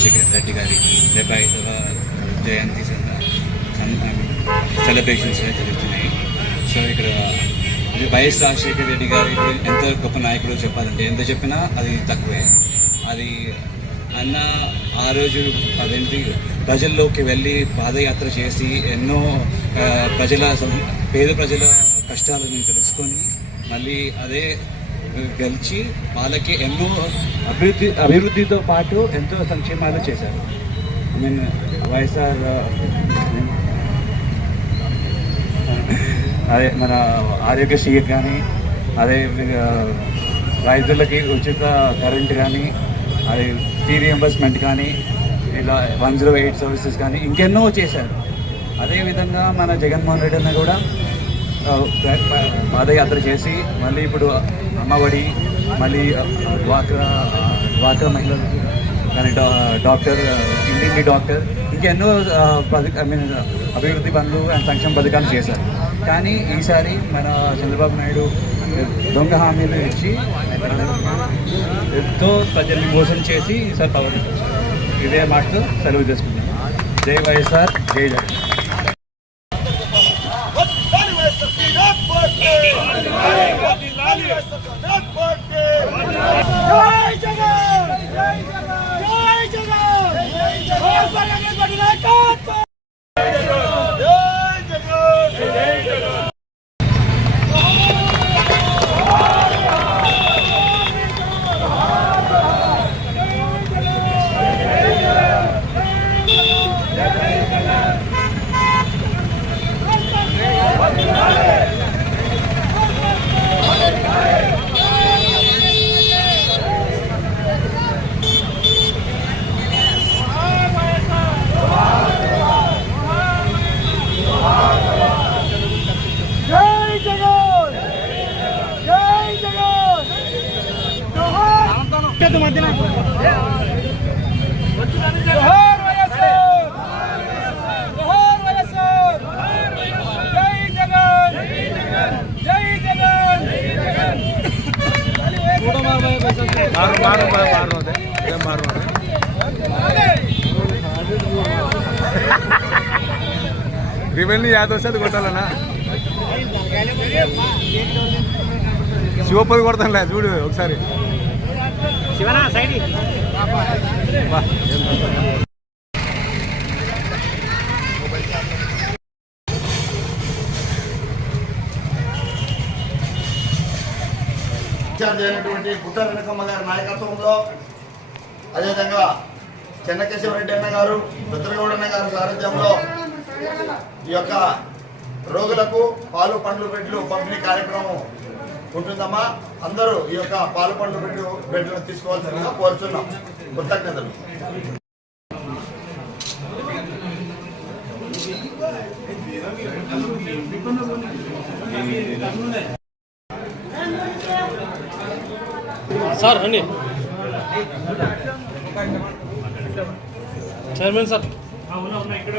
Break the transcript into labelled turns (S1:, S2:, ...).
S1: రాజశేఖర్ రెడ్డి గారి డెబ్బై ఐదవ జయంతి సెలబ్రేషన్స్ జరుగుతున్నాయి. సో ఇక్కడ వైఎస్ రాజశేఖర రెడ్డి గారు ఇప్పుడు ఎంత గొప్ప నాయకుడు చెప్పాలంటే ఎంత చెప్పినా అది తక్కువే. అది అన్న ఆ రోజు అదేంటి ప్రజల్లోకి వెళ్ళి పాదయాత్ర చేసి ఎన్నో ప్రజల సం- పేద ప్రజల కష్టాలను తెలుసుకొని మళ్ళీ అదే గెలిచి వాళ్ళకి ఎన్నో అభివృద్ధి అభివృద్ధితో పాటు ఎంతో సంక్షేమాలు చేశారు. ఐ మీన్ వైఎస్ఆర్ uh, అదే మన ఆరోగ్యశ్రీ కానీ అదే uh, రైతులకి ఉచిత కరెంట్ కానీ అది ఫీ రియంబర్స్మెంట్ కానీ ఇలా వన్ జీరో ఎయిట్ సర్వీసెస్ కానీ ఇంకెన్నో చేశారు. అదేవిధంగా మన జగన్మోహన్ రెడ్డి అన్న కూడా uh, పాదయాత్ర చేసి మళ్ళీ ఇప్పుడు అమ్మఒడి మళ్ళీ ఆ, డ్వాక్రా మహిళలు డ్వాక్రా మహిళలకు కానీ డా డాక్టర్ ఇంటింటి డాక్టర్ ఇంకెన్నో ఐ మీన్ అభివృద్ధి పనులు అండ్ సంక్షేమ పథకాలు చేశారు. కానీ ఈసారి మన చంద్రబాబు నాయుడు దొంగ హామీలు ఇచ్చి ఎంతో ప్రజల్ని మోసం చేసి ఈసారి పవర్ ఇదే మాటతో సెలవు చేసుకుంటున్నాం జై వైఎస్ఆర్ జై జగన్.
S2: జై జగన్ జై జగన్ జై జగన్ వైఎస్ఆర్ కాంగ్రెస్ పార్టీ నాయకత్వం జై జగన్ జై జగన్ జై జగన్ జై జగన్ జోహార్ వైఎస్ఆర్ జోహార్ వైఎస్ఆర్ జై జగన్ జై జగన్
S3: मारो मारो मारो दे ये मारो दे రివెన్యూ యాదవ్ వస్తే అది కొట్టాలనా శివపది కొడతానులే చూడు ఒకసారి ఏం కొడతాను.
S2: ఇన్ఛార్జ్ అయినటువంటి గుట్ట వెనకమ్మ గారి నాయకత్వంలో అదేవిధంగా చెన్నకేశవరెడ్డి అన్న గారు రుద్రగౌడ అన్న గారి సారథ్యంలో ఈ యొక్క రోగులకు పాలు పండ్లు బెడ్లు పంపిణీ కార్యక్రమం ఉంటుందమ్మా. అందరూ ఈ యొక్క పాలు పండ్లు పెట్టి బిడ్డలు తీసుకోవాల్సిందిగా కోరుతున్నాం కృతజ్ఞతలు.
S4: సార్ అండి చైర్మన్ సార్. ఇక్కడ